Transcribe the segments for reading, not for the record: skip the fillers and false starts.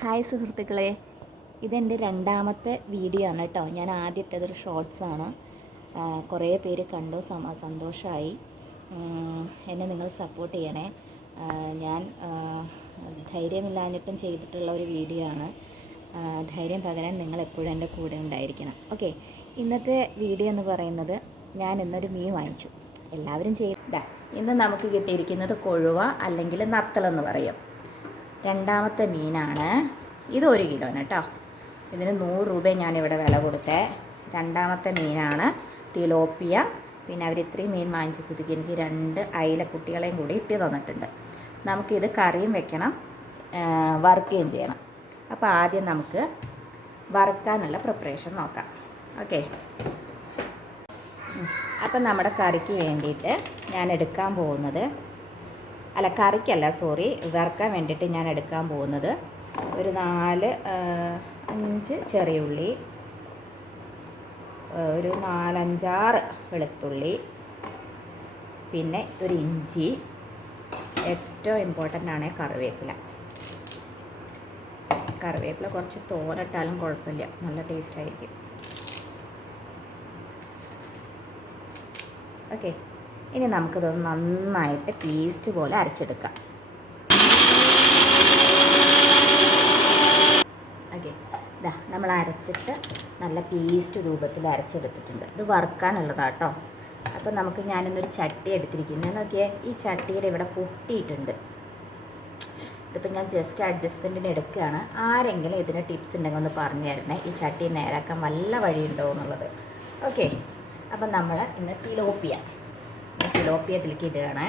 Hi സുഹൃത്തുക്കളെ, ഇതെൻ്റെ രണ്ടാമത്തെ വീഡിയോ ആണ് കേട്ടോ. ഞാൻ ആദ്യത്തേതൊരു ഷോർട്സാണ്. കുറേ പേര് കണ്ടു, സന്തോഷമായി. എന്നെ നിങ്ങൾ സപ്പോർട്ട് ചെയ്യണേ. ഞാൻ ധൈര്യമില്ലാഞ്ഞിട്ടും ചെയ്തിട്ടുള്ള ഒരു വീഡിയോ ആണ്. ധൈര്യം പകരാൻ നിങ്ങൾ എപ്പോഴും എൻ്റെ കൂടെ ഉണ്ടായിരിക്കണം. ഓക്കെ, ഇന്നത്തെ വീഡിയോ എന്ന് പറയുന്നത്, ഞാൻ ഇന്നൊരു മീൻ വാങ്ങിച്ചു. എല്ലാവരും ചെയ്ത ഇന്ന് നമുക്ക് കിട്ടിയിരിക്കുന്നത് കൊഴുവ അല്ലെങ്കിൽ നത്തലെന്ന് പറയും. രണ്ടാമത്തെ മീനാണ് ഇത്. 1 കിലോന് കേട്ടോ. ഇതിന് 100 രൂപ ഞാനിവിടെ വില കൊടുത്തേ. രണ്ടാമത്തെ മീനാണ് തിലോപ്പിയ. പിന്നെ അവർ ഇത്രയും മീൻ വാങ്ങിച്ച സ്ഥിതിക്ക് എനിക്ക് 2 അയില കുട്ടികളെയും കൂടി ഇട്ട് തന്നിട്ടുണ്ട്. നമുക്കിത് കറിയും വെക്കണം, വറുക്കുകയും ചെയ്യണം. അപ്പോൾ ആദ്യം നമുക്ക് വറുക്കാനുള്ള പ്രിപ്പറേഷൻ നോക്കാം. ഓക്കെ, അപ്പം നമ്മുടെ കറിക്ക് വേണ്ടിയിട്ട് ഞാൻ എടുക്കാൻ പോകുന്നത്, കറിക്കല്ല, സോറി, വറുക്കാൻ വേണ്ടിയിട്ട് ഞാൻ എടുക്കാൻ പോകുന്നത് ഒരു 4-5 ചെറിയ ഉള്ളി, ഒരു 4-5-6 വെളുത്തുള്ളി, പിന്നെ ഒരു ഇഞ്ചി, ഏറ്റവും ഇമ്പോർട്ടൻ്റ് ആണ് കറിവേപ്പില. കറിവേപ്പില കുറച്ച് തോനിട്ടാലും കുഴപ്പമില്ല, നല്ല ടേസ്റ്റ് ആയിരിക്കും. ഓക്കെ, ഇനി നമുക്കിതൊന്ന് നന്നായിട്ട് പേസ്റ്റ് പോലെ അരച്ചെടുക്കാം. ഓക്കെ, ഇതാ നമ്മൾ അരച്ചിട്ട് നല്ല പേസ്റ്റ് രൂപത്തിൽ അരച്ചെടുത്തിട്ടുണ്ട്. ഇത് വറുക്കാനുള്ളതാണ് കേട്ടോ. അപ്പം നമുക്ക് ഞാനിന്നൊരു ചട്ടി എടുത്തിരിക്കുന്നത് നോക്കിയേ. ഈ ചട്ടിയുടെ ഇവിടെ പൊട്ടിയിട്ടുണ്ട്. ഇതിപ്പോൾ ഞാൻ ജസ്റ്റ് അഡ്ജസ്റ്റ്മെൻറ്റിന് എടുക്കുകയാണ്. ആരെങ്കിലും ഇതിന് ടിപ്സ് ഉണ്ടെങ്കിൽ ഒന്ന് പറഞ്ഞു തരണേ, ഈ ചട്ടി നേരാക്കാൻ വല്ല വഴിയുണ്ടോ എന്നുള്ളത്. ഓക്കെ, അപ്പം നമ്മൾ ഇന്ന് തിലോപ്പിയ ഇതിലേക്ക് ഇടുകയാണ്.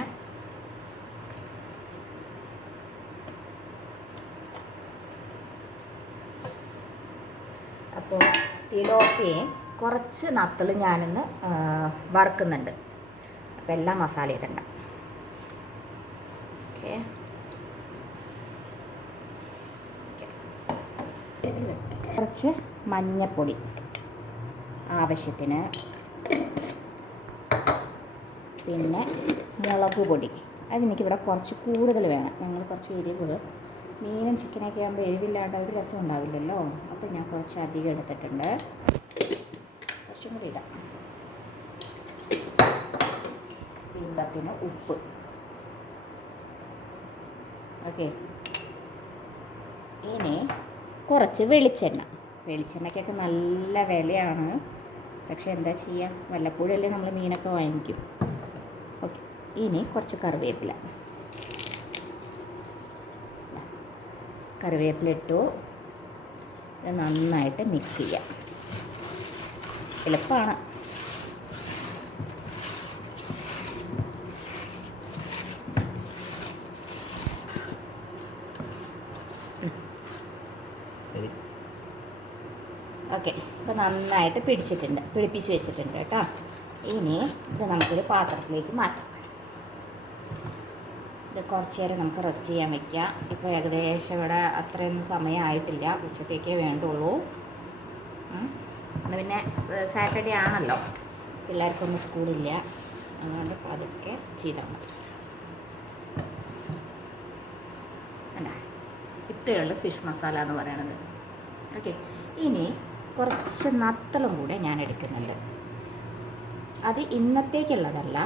അപ്പോൾ തിലോപ്പിയയും കുറച്ച് നത്തലും ഞാനിന്ന് വറുക്കുന്നുണ്ട്. അപ്പോൾ എല്ലാം മസാല ഇടണ്ട. ഓക്കെ, കുറച്ച് മഞ്ഞൾപ്പൊടി ആവശ്യത്തിന്, പിന്നെ മുളക് പൊടി. അതെനിക്കിവിടെ കുറച്ച് കൂടുതൽ വേണം. ഞങ്ങൾ കുറച്ച് എരിവ്, മീനും ചിക്കനൊക്കെ ആകുമ്പോൾ എരിവില്ലാണ്ട് ഒരു രസം ഉണ്ടാവില്ലല്ലോ. അപ്പോൾ ഞാൻ കുറച്ച് അധികം എടുത്തിട്ടുണ്ട്. കുറച്ചും കൂടി ഇടാം. പിന്നെ ഉപ്പ്. ഓക്കെ, ഇനി കുറച്ച് വെളിച്ചെണ്ണയ്ക്കൊക്കെ നല്ല വിലയാണ്. പക്ഷെ എന്താ ചെയ്യുക, വല്ലപ്പോഴല്ലേ നമ്മൾ മീനൊക്കെ വാങ്ങിക്കും. ഓക്കെ, ഇനി കുറച്ച് കറിവേപ്പില ഇട്ടു. ഇത് നന്നായിട്ട് മിക്സ് ചെയ്യാം. എളുപ്പമാണ്. ഓക്കെ, ഇപ്പോൾ നന്നായിട്ട് പിടിപ്പിച്ച് വെച്ചിട്ടുണ്ട് കേട്ടോ. ഇനി ഇത് നമുക്കൊരു പാത്രത്തിലേക്ക് മാറ്റാം. ഇത് കുറച്ച് നേരം നമുക്ക് റെസ്റ്റ് ചെയ്യാൻ വയ്ക്കാം. ഇപ്പോൾ ഏകദേശം ഇവിടെ അത്രയൊന്നും സമയമായിട്ടില്ല, ഉച്ചത്തേക്കേ വേണ്ടുള്ളൂ. പിന്നെ സാറ്റർഡേ ആണല്ലോ, പിള്ളേർക്കൊന്നും സ്കൂളില്ല, അതുകൊണ്ട് പതുക്കെ ചെയ്താൽ മതി. അല്ല, ഇത്രയുള്ള ഫിഷ് മസാല എന്ന് പറയണത്. ഓക്കെ, ഇനി കുറച്ച് നത്തലും കൂടെ ഞാൻ എടുക്കുന്നുണ്ട്. അത് ഇന്നത്തേക്കുള്ളതല്ല,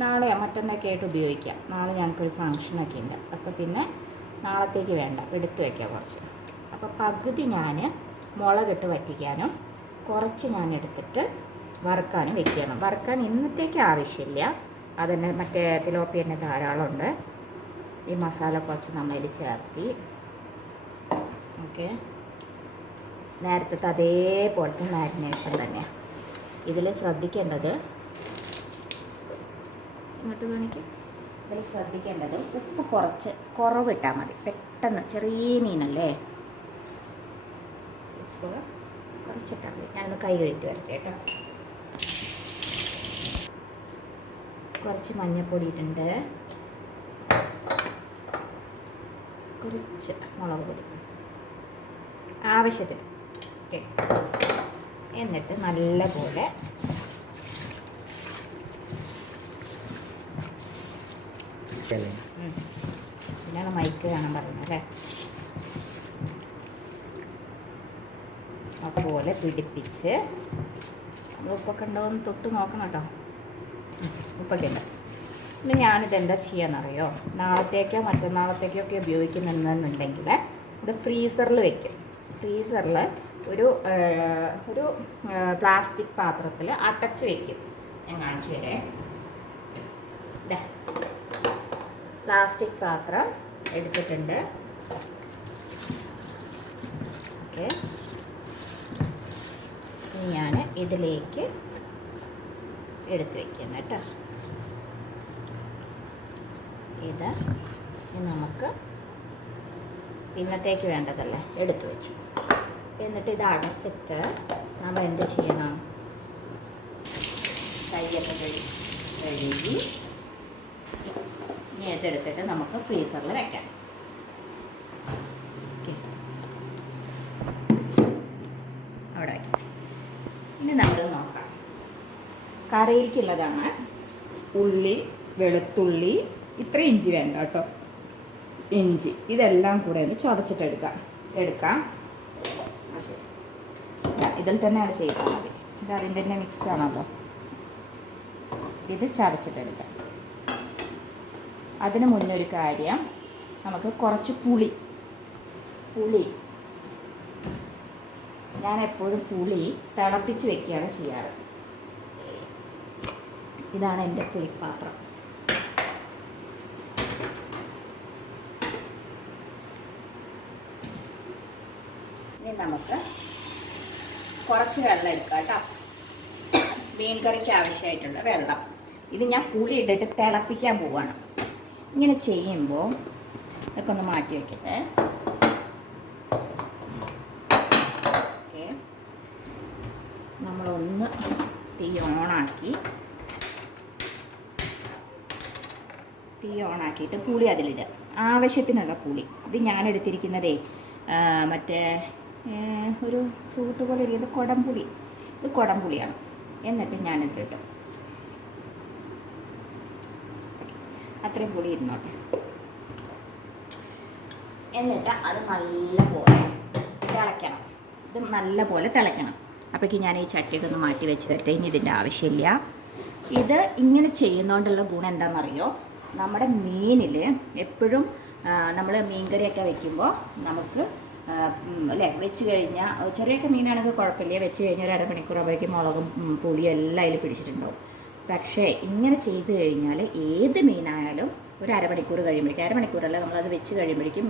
നാളെ മറ്റന്നൊക്കെ ആയിട്ട് ഉപയോഗിക്കാം. നാളെ ഞങ്ങൾക്കൊരു ഫങ്ഷനൊക്കെ ഉണ്ട്. അപ്പോൾ പിന്നെ നാളത്തേക്ക് വേണ്ട, എടുത്തു വയ്ക്കാം കുറച്ച്. അപ്പോൾ പകുതി ഞാൻ മുളകിട്ട് വറ്റിക്കാനും കുറച്ച് ഞാൻ എടുത്തിട്ട് വറുക്കാനും വെക്കണം. വറുക്കാൻ ഇന്നത്തേക്ക് ആവശ്യമില്ല, അതന്നെ മറ്റേ തിലോപ്പിയ തന്നെ ധാരാളമുണ്ട്. ഈ മസാല കുറച്ച് നമ്മളതിൽ ചേർത്തി. ഓക്കെ, നേരത്തെ അതേപോലത്തെ മാരിനേഷൻ തന്നെ. ഇതിൽ ശ്രദ്ധിക്കേണ്ടത്, ഇങ്ങോട്ട് കാണിക്കും, ഇതിൽ ശ്രദ്ധിക്കേണ്ടത് ഉപ്പ് കുറവിട്ടാൽ മതി. പെട്ടെന്ന് ചെറിയ മീനല്ലേ, ഉപ്പ് കുറച്ചിട്ടാൽ മതി. ഞാനൊന്ന് കൈ കഴുകിയിട്ട് വരട്ടെ കേട്ടോ. കുറച്ച് മഞ്ഞൾപ്പൊടി ഇട്ടുണ്ട്, കുറച്ച് മുളക് പൊടി ആവശ്യത്തിന്. ഓക്കെ, എന്നിട്ട് നല്ലപോലെ പിന്നെയാണ് മൈക്ക് കാണാൻ പറയുന്നത് അല്ലേ. അതുപോലെ പിടിപ്പിച്ച് നമ്മൾ ഉപ്പൊക്കെ ഉണ്ടോ എന്ന് തൊട്ട് നോക്കണം കേട്ടോ. ഉപ്പൊക്കെ ഉണ്ട്. പിന്നെ ഞാനിത് എന്താ ചെയ്യാന്നറിയോ, നാളത്തേക്കോ മറ്റന്നാളത്തേക്കോ ഒക്കെ ഉപയോഗിക്കുന്നുണ്ടെന്നുണ്ടെങ്കിൽ ഇത് ഫ്രീസറിൽ വെക്കും. ഫ്രീസറിൽ ഒരു പ്ലാസ്റ്റിക് പാത്രത്തിൽ അടച്ച് വെക്കും. ഞാൻ കാണിച്ചു തരാം. പ്ലാസ്റ്റിക് പാത്രം എടുത്തിട്ടുണ്ട്. ഓക്കെ, ഇനി ഞാൻ ഇതിലേക്ക് എടുത്ത് വയ്ക്കണം കേട്ടോ. ഇത് നമുക്ക് പിന്നത്തേക്ക് വേണ്ടതല്ലേ എടുത്തു വെച്ചു. എന്നിട്ട് ഇത് അടച്ചിട്ട് നമ്മൾ എന്ത് ചെയ്യണം, കൈയൊക്കെ കഴുകി ഇനി ഇതെടുത്തിട്ട് നമുക്ക് ഫ്രീസറിൽ വെക്കാം. ഓക്കെ, അവിടെ വയ്ക്കാം. ഇനി നമുക്ക് നോക്കാം. കറിയിലേക്കുള്ളതാണ് ഉള്ളി, വെളുത്തുള്ളി, ഇത്ര ഇഞ്ചി വേണ്ട കേട്ടോ, ഇഞ്ചി ഇതെല്ലാം കൂടെ ഒന്ന് ചതച്ചിട്ടെടുക്കാം. ഇതിൽ തന്നെയാണ് ചെയ്താൽ മതി. ഇത് അതിൻ്റെ തന്നെ മിക്സ് ആണല്ലോ. ഇത് ചതച്ചിട്ടെടുക്കാം. അതിന് മുന്നേ ഒരു കാര്യം, നമുക്ക് കുറച്ച് പുളി ഞാൻ എപ്പോഴും പുളി തിളപ്പിച്ച് വെക്കുകയാണ് ചെയ്യാറ്. ഇതാണ് എൻ്റെ പുളിപ്പാത്രം. ഇനി നമുക്ക് കുറച്ച് വെള്ളം എടുക്കാം കേട്ടോ. മീൻ കറിക്ക് ആവശ്യമായിട്ടുള്ള വെള്ളം. ഇത് ഞാൻ പുളി ഇട്ടിട്ട് തിളപ്പിക്കാൻ പോവാണ്. ഇങ്ങനെ ചെയ്യുമ്പോൾ ഇതൊക്കെ ഒന്ന് മാറ്റി വയ്ക്കട്ടെ. ഓക്കെ, നമ്മളൊന്ന് തീ ഓണാക്കിയിട്ട് പുളി അതിലിടുക. ആവശ്യത്തിനുള്ള പുളി. ഇത് ഞാൻ എടുത്തിരിക്കുന്നതേ മറ്റേ ഒരു ഫ്രൂട്ട് പോലെ ഇരിക്കുന്നത് കുടംപുളി. ഇത് കുടംപുളിയാണ്. എന്നിട്ട് ഞാനിതിട്ടു. അത്രയും പുളി ഇരുന്നോട്ടെ. എന്നിട്ട് അത് നല്ലപോലെ തിളയ്ക്കണം. ഇത് നല്ലപോലെ തിളയ്ക്കണം. അപ്പോഴേക്കും ഞാൻ ഈ ചട്ടിയൊക്കെ ഒന്ന് മാറ്റി വെച്ച് വരട്ടെ. ഇനി ഇതിൻ്റെ ആവശ്യമില്ല. ഇത് ഇങ്ങനെ ചെയ്യുന്നതുകൊണ്ടുള്ള ഗുണം എന്താണെന്നറിയോ, നമ്മുടെ മീനിൽ എപ്പോഴും നമ്മൾ മീൻകറിയൊക്കെ വെക്കുമ്പോൾ നമുക്ക് അല്ലേ വെച്ച് കഴിഞ്ഞാൽ, ചെറിയൊക്കെ മീനാണെങ്കിൽ കുഴപ്പമില്ല, വെച്ച് കഴിഞ്ഞാൽ ഒരു അരമണിക്കൂർ ആകുമ്പോഴേക്കും മുളകും പുളിയും എല്ലാം അതിൽ പിടിച്ചിട്ടുണ്ടാവും. പക്ഷേ ഇങ്ങനെ ചെയ്ത് കഴിഞ്ഞാൽ ഏത് മീനായാലും ഒരു അരമണിക്കൂർ കഴിയുമ്പോഴേക്കും, അരമണിക്കൂറല്ല, നമ്മളത് വെച്ച് കഴിയുമ്പോഴേക്കും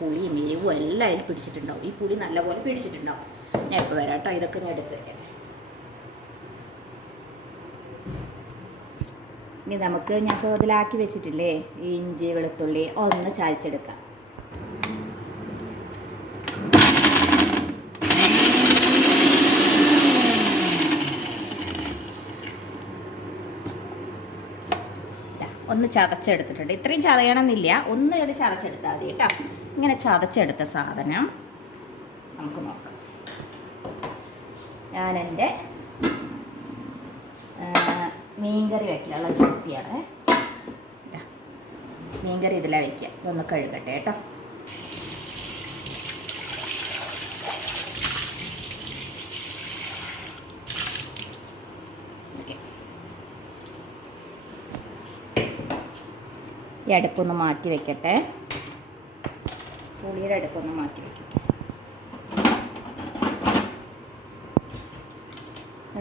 പുളിയും എരിവും എല്ലാം അതിൽ പിടിച്ചിട്ടുണ്ടാവും. ഈ പുളി നല്ലപോലെ പിടിച്ചിട്ടുണ്ടാവും. ഞാൻ ഇപ്പോൾ വരാം കേട്ടോ. ഇതൊക്കെ ഞാൻ എടുത്ത് വയ്ക്കാം. ഇനി നമുക്ക് ഞാൻ ഇപ്പോൾ ഇതിലാക്കി വെച്ചിട്ടില്ലേ ഇഞ്ചി വെളുത്തുള്ളി ഒന്ന് ചായച്ചെടുക്കാം. ഒന്ന് ചതച്ചെടുത്തിട്ടുണ്ട്. ഇത്രയും ചതയണമെന്നില്ല, ഒന്ന് ഇവിടെ ചതച്ചെടുത്താൽ മതി കേട്ടോ. ഇങ്ങനെ ചതച്ചെടുത്ത സാധനം നമുക്ക് നോക്കാം. ഞാനെൻ്റെ മീൻകറി വയ്ക്കാനുള്ള ചട്ടിയാണ്. മീൻകറി ഇതിലാണ് വയ്ക്കുക. ഇതൊന്ന് കഴുകട്ടെ കേട്ടോ. ഈ അടുപ്പൊന്ന് മാറ്റി വയ്ക്കട്ടെ. പുളിയുടെ അടുപ്പൊന്ന് മാറ്റി വയ്ക്കട്ടെ.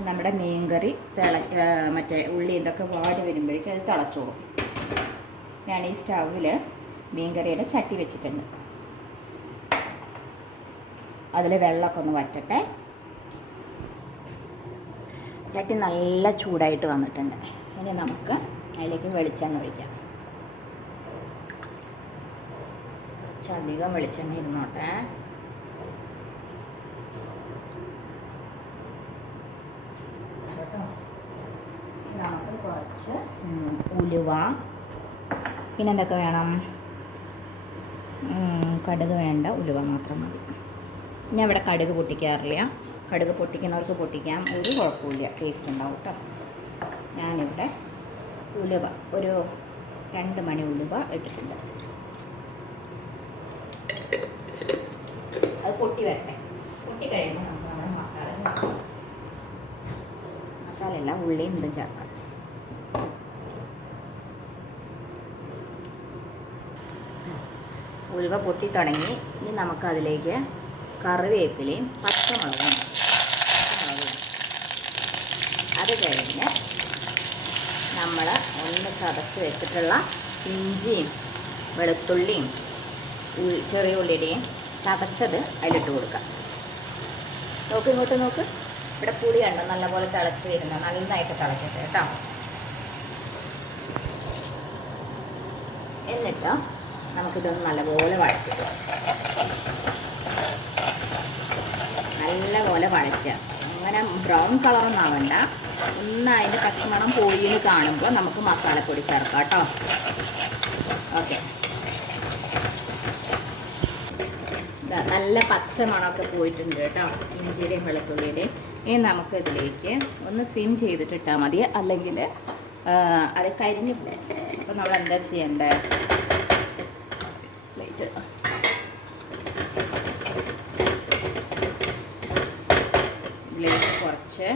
നമ്മുടെ മീൻകറി മറ്റേ ഉള്ളി ഇതൊക്കെ വാടി വരുമ്പോഴേക്കും അത് തിളച്ചോളും. ഞാൻ ഈ സ്റ്റൗവിൽ മീൻകറിയുടെ ചട്ടി വെച്ചിട്ടുണ്ട്. അതിൽ വെള്ളമൊക്കെ ഒന്ന് വറ്റട്ടെ. ചട്ടി നല്ല ചൂടായിട്ട് വന്നിട്ടുണ്ട്. ഇനി നമുക്ക് അതിലേക്ക് വെളിച്ചെണ്ണ ഒഴിക്കാം. കുറച്ചധികം വെളിച്ചെണ്ണ ഇരുന്നോട്ടെ. നമുക്ക് കുറച്ച് ഉലുവ, പിന്നെ എന്തൊക്കെ വേണം, കടുക് വേണ്ട, ഉലുവ മാത്രം മതി. ഞാൻ ഇവിടെ കടുക് പൊട്ടിക്കാറില്ല. കടുക് പൊട്ടിക്കുന്നവർക്ക് പൊട്ടിക്കാം, ഒരു കുഴപ്പമില്ല, ടേസ്റ്റ് ഉണ്ടാവും കേട്ടോ. ഞാനിവിടെ ഉലുവ ഒരു 2 മണി ഉലുവ ഇട്ടിട്ടുണ്ട്. അത് പൊട്ടി വരട്ടെ. പൊട്ടി കഴിയുമ്പോൾ നമുക്ക് നമ്മുടെ മസാലയല്ല, ഉള്ളിയും ഇതും ചേർക്കാം. ഉലുവ പൊട്ടി തുടങ്ങി. ഇനി നമുക്കതിലേക്ക് കറിവേപ്പിലയും പച്ചമുളകും അത് കഴിഞ്ഞ് നമ്മൾ ഒന്ന് ചതച്ച് വെച്ചിട്ടുള്ള ഇഞ്ചിയും വെളുത്തുള്ളിയും ചെറിയ ഉള്ളിയുടെയും ചതച്ചത് അതിലിട്ട് കൊടുക്കാം. നോക്ക്, ഇങ്ങോട്ട് നോക്ക്. ഇവിടെ പുളിയുണ്ട് നല്ലപോലെ തിളച്ച് വരുന്ന, നന്നായിട്ട് തിളക്കട്ടെ കേട്ടോ. എന്നിട്ട് നമുക്കിതൊന്ന് നല്ലപോലെ വഴറ്റുക. നല്ലപോലെ വഴറ്റുക. അങ്ങനെ ബ്രൗൺ കളറൊന്നും ആവണ്ട. ഒന്ന് അതിൻ്റെ പച്ചമണം പോയിന്ന് കാണുമ്പോൾ നമുക്ക് മസാലപ്പൊടി ചേർക്കാം കേട്ടോ. ഓക്കെ, നല്ല പച്ചമണമൊക്കെ പോയിട്ടുണ്ട് കേട്ടോ, ഇഞ്ചിയുടെയും വെളുത്തുള്ളിയുടെയും. ഇനി നമുക്ക് ഇതിലേക്ക് ഒന്ന് സിം ചെയ്തിട്ടിട്ടാൽ മതി, അല്ലെങ്കിൽ അത് കരിഞ്ഞു പോകും. അപ്പോൾ നമ്മൾ എന്താ ചെയ്യേണ്ടത്? പ്ലേറ്റ് ഇതിലേക്ക് കുറച്ച്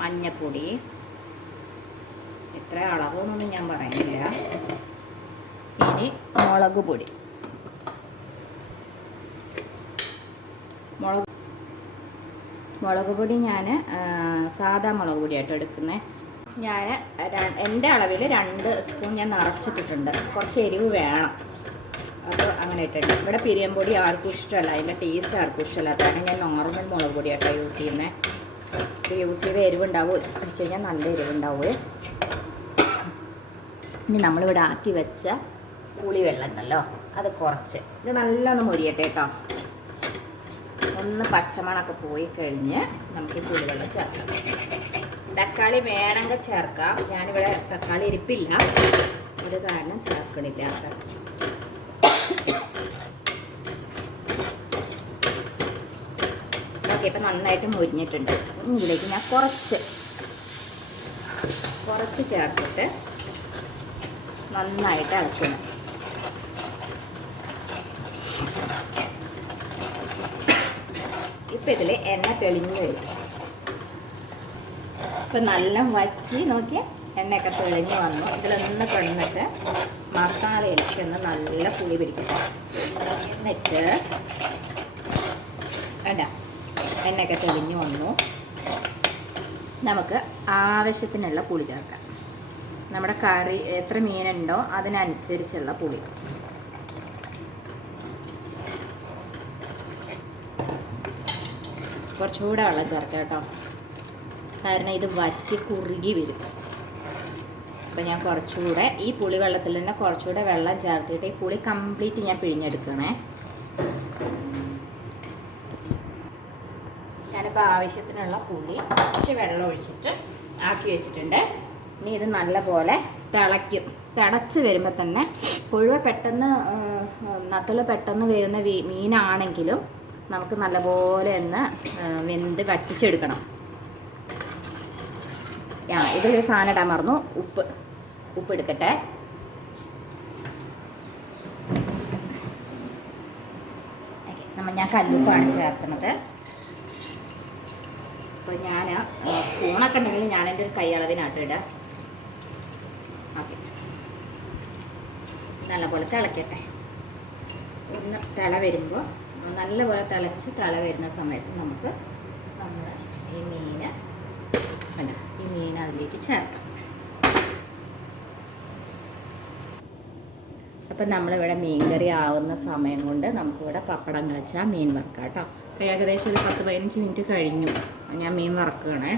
മഞ്ഞപ്പൊടി, എത്ര അളവെന്നൊന്നും ഞാൻ പറയുന്നില്ല. ഇനി മുളക് പൊടി, മുളക് പൊടി ഞാൻ സാദാ മുളക് പൊടിയായിട്ട് എടുക്കുന്നത്. ഞാൻ എൻ്റെ അളവിൽ 2 സ്പൂൺ ഞാൻ നിറച്ചിട്ടിട്ടുണ്ട്. കുറച്ച് എരിവ് വേണം, അപ്പോൾ അങ്ങനെ ഇട്ടിട്ടുണ്ട്. ഇവിടെ പിരിയമ്പൊടി ആർക്കും ഇഷ്ടമല്ല, അതിൻ്റെ ടേസ്റ്റ് ആർക്കും ഇഷ്ടമല്ലാത്തതാണ് ഞാൻ നോർമൽ മുളക് പൊടിയായിട്ടാണ് യൂസ് ചെയ്യുന്നത്. ഇത് യൂസ് ചെയ്ത് എരിവുണ്ടാവും വെച്ച് കഴിഞ്ഞാൽ നല്ല എരിവുണ്ടാവും. ഇനി നമ്മളിവിടെ ആക്കി വെച്ച പുളിവെള്ളം ഉണ്ടല്ലോ, അത് കുറച്ച് ഇത് നല്ലൊന്ന് മൊരിയട്ടെ കേട്ടോ. ഒന്ന് പച്ചമണമൊക്കെ പോയി കഴിഞ്ഞ് നമുക്ക് പുളിവെള്ളം ചേർക്കാം. തക്കാളി വേണമെങ്കിൽ ചേർക്കാം. ഞാനിവിടെ തക്കാളി ഇരിപ്പില്ല, ഇത് കാരണം ചേർക്കണില്ല. ഓക്കെ, ഇപ്പം നന്നായിട്ട് മൊരിഞ്ഞിട്ടുണ്ട്. ഇതിലേക്ക് ഞാൻ കുറച്ച് ചേർത്തിട്ട് നന്നായിട്ട് ഇളക്കണം. ഇപ്പം ഇതിൽ എണ്ണ തെളിഞ്ഞ് വരും. ഇപ്പം നല്ല വറ്റി നോക്കി എണ്ണയൊക്കെ തെളിഞ്ഞ് വന്നു. ഇതിലൊന്ന് കിടന്നിട്ട് മസാലയിലേക്ക് ഒന്ന് നല്ല പുളി പിടിക്കട്ടെ. എന്നിട്ട് വേണ്ട, എണ്ണയൊക്കെ തെളിഞ്ഞ് വന്നു. നമുക്ക് ആവശ്യത്തിനുള്ള പുളി ചേർക്കാം. നമ്മുടെ കറി എത്ര മീനുണ്ടോ അതിനനുസരിച്ചുള്ള പുളി. കുറച്ചുകൂടെ വെള്ളം ചേർക്കാം കേട്ടോ, കാരണം ഇത് വറ്റി കുറുകി വരും. അപ്പം ഞാൻ കുറച്ചുകൂടെ ഈ പുളി വെള്ളത്തിൽ തന്നെ കുറച്ചുകൂടെ വെള്ളം ചേർത്തിട്ട് ഈ പുളി കംപ്ലീറ്റ് ഞാൻ പിഴിഞ്ഞെടുക്കണേ. ഞാനിപ്പോൾ ആവശ്യത്തിനുള്ള പുളി കുറച്ച് വെള്ളം ഒഴിച്ചിട്ട് ആക്കി വെച്ചിട്ടുണ്ട്. ഇനി ഇത് നല്ലപോലെ തിളയ്ക്കും. തിളച്ച് വരുമ്പോൾ തന്നെ കൊഴുവ പെട്ടെന്ന് നത്തൽ പെട്ടെന്ന് വരുന്ന മീനാണെങ്കിലും നമുക്ക് നല്ലപോലെ ഒന്ന് വെന്ത് വറ്റിച്ചെടുക്കണം. ഇതിൽ സാധനം ഇടാൻ മറന്നു, ഉപ്പ് എടുക്കട്ടെ. ഞാൻ കല്ലുപ്പാണ് ചേർക്കുന്നത്. അപ്പോൾ ഞാൻ സ്പൂണൊക്കെ ഉണ്ടെങ്കിൽ ഞാൻ എൻ്റെ ഒരു കൈയളവിനാട്ട് ഇടാം. ഓക്കെ, നല്ലപോലെ തിളക്കട്ടെ. ഒന്ന് തിള വരുമ്പോൾ നല്ലപോലെ തിളച്ച് തിള വരുന്ന സമയത്ത് നമുക്ക് നമ്മുടെ ഈ മീൻ അതിലേക്ക് ചേർക്കാം. അപ്പം നമ്മളിവിടെ മീൻ കറി ആവുന്ന സമയം കൊണ്ട് നമുക്കിവിടെ പപ്പടം കാച്ചാൽ മീൻ വറുക്കാം കേട്ടോ. ഏകദേശം ഒരു 10-15 മിനിറ്റ് കഴിഞ്ഞു ഞാൻ മീൻ വറക്കുകയാണേ.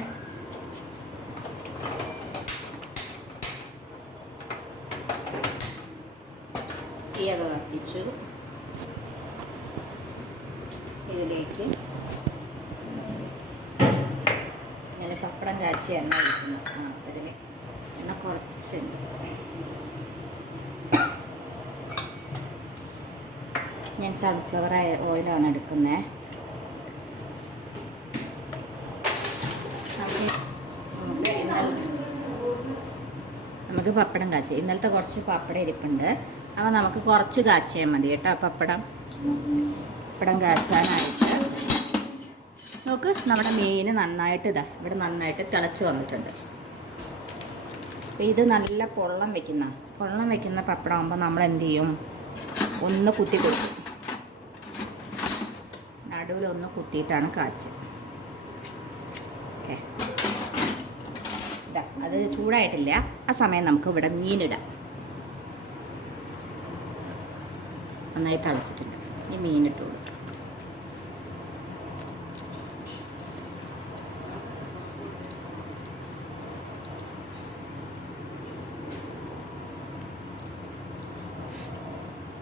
തീയൊക്കെ കത്തിച്ചു. ഇതിലേക്ക് ഞാൻ പപ്പടം കാച്ചി എണ്ണ ഒഴിക്കുന്നു. ഇതിൽ എണ്ണ കുറച്ചുണ്ട്. ഞാൻ സൺഫ്ലവർ ഓയിലാണ് എടുക്കുന്നത്. നമുക്ക് പപ്പടം കാച്ചി, ഇന്നലത്തെ കുറച്ച് പപ്പടം ഇരിപ്പുണ്ട്. അപ്പോൾ നമുക്ക് കുറച്ച് കാച്ചിയാൽ മതി കേട്ടോ. പപ്പടം കാച്ചാനായിട്ട് നോക്ക് നമ്മുടെ മീൻ നന്നായിട്ട് ഇവിടെ നന്നായിട്ട് തിളച്ച് വന്നിട്ടുണ്ട്. അപ്പോൾ ഇത് നല്ല പൊള്ളം വെക്കുന്ന പപ്പടമാകുമ്പോൾ നമ്മൾ എന്ത് ചെയ്യും, ഒന്ന് കുത്തി കൊടുക്കും. നടുവിലൊന്ന് കുത്തിയിട്ടാണ് കാച്ച്. ഓക്കെ, അത് ചൂടായിട്ടില്ല. ആ സമയം നമുക്ക് ഇവിടെ മീനിടാം. നന്നായി തിളച്ചിട്ടുണ്ട്. ഈ മീനിട്ട് കൊടുക്കും.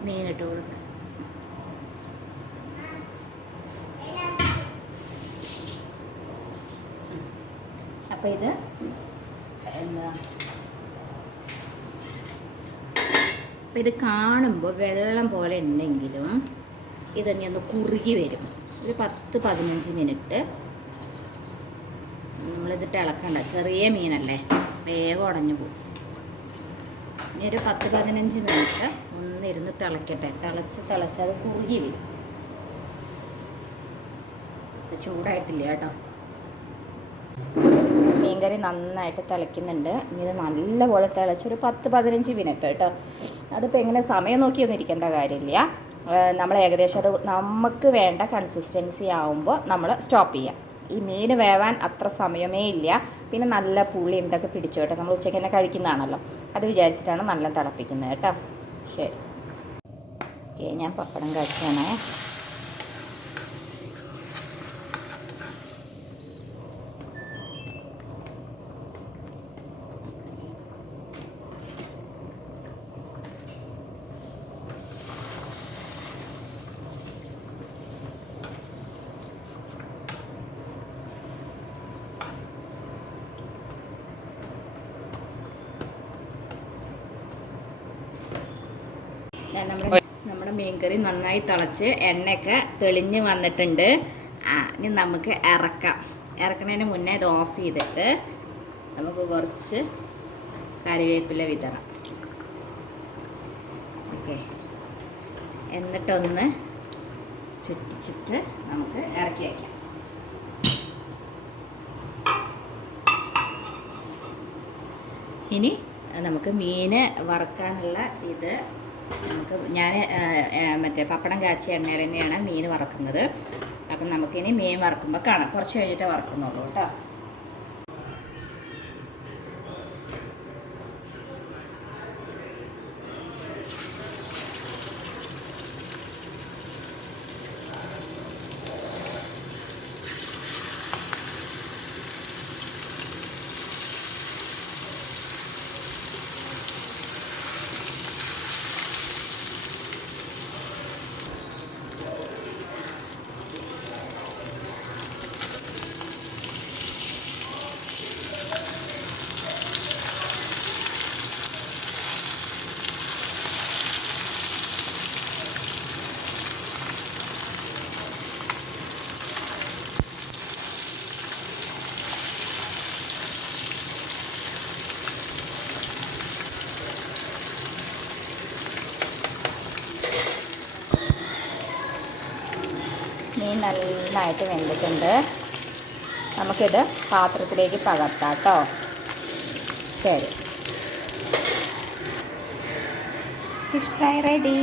മീനിട്ട് കൊടുക്കുക. അപ്പം ഇത് എന്താ, അപ്പം ഇത് കാണുമ്പോൾ വെള്ളം പോലെ ഉണ്ടെങ്കിലും ഇതന്നെ ഒന്ന് കുറുകി വരും. ഒരു 10-15 മിനിറ്റ് നമ്മളിതിട്ട് ഇളക്കണ്ട. ചെറിയ മീനല്ലേ, വേഗം ഉടഞ്ഞു പോകും. ഇനി ഒരു 10-15 മിനിറ്റ് ഒന്നിരുന്ന് തിളക്കട്ടെ. തിളച്ച് അത് കുറുകി വരും. ഇത് ചൂടായിട്ടില്ല കേട്ടോ. മീൻകറി നന്നായിട്ട് തിളയ്ക്കുന്നുണ്ട്. ഇനി ഇത് നല്ലപോലെ തിളച്ചൊരു 10-15 മിനിറ്റ് കേട്ടോ. അതിപ്പോൾ എങ്ങനെ സമയം നോക്കിയൊന്നും ഇരിക്കേണ്ട കാര്യമില്ല. നമ്മൾ ഏകദേശം അത് നമുക്ക് വേണ്ട കൺസിസ്റ്റൻസി ആവുമ്പോൾ നമ്മൾ സ്റ്റോപ്പ് ചെയ്യാം. ഈ മീൻ വേവാൻ അത്ര സമയമേ ഇല്ല. പിന്നെ നല്ല പുളി എന്തൊക്കെ പിടിച്ചു കേട്ടോ. നമ്മൾ ഉച്ചയ്ക്ക് തന്നെ കഴിക്കുന്നതാണല്ലോ, അത് വിചാരിച്ചിട്ടാണ് നല്ല തിളപ്പിക്കുന്നത് കേട്ടോ. ശരി, ഓക്കെ, ഞാൻ പപ്പടം കാച്ചാണേ. നമ്മുടെ മീൻകറി നന്നായി തിളച്ച് എണ്ണയൊക്കെ തെളിഞ്ഞ് വന്നിട്ടുണ്ട്. ഇനി നമുക്ക് ഇറക്കുന്നതിന് മുന്നേ ഇത് ഓഫ് ചെയ്തിട്ട് നമുക്ക് കുറച്ച് കറിവേപ്പില വിതറാം. ഓക്കെ, എന്നിട്ടൊന്ന് ചുറ്റിച്ചിട്ട് നമുക്ക് ഇറക്കി വയ്ക്കാം. ഇനി നമുക്ക് മീൻ വറുക്കാനുള്ള ഇത് ഞാൻ മറ്റേ പപ്പടം കാച്ചിയ എണ്ണയിൽ തന്നെയാണ് മീൻ വറക്കുന്നത്. അപ്പം നമുക്കിനി മീൻ വറക്കുമ്പോൾ കാണാം. കുറച്ച് കഴിഞ്ഞിട്ട് വറക്കുന്നുള്ളൂ കേട്ടോ. മീൻ നന്നായിട്ട് വെന്തിട്ടുണ്ട്. നമുക്കിത് പാത്രത്തിലേക്ക് പകർത്താം കേട്ടോ. ശരി, ഫിഷ് ഫ്രൈ റെഡി.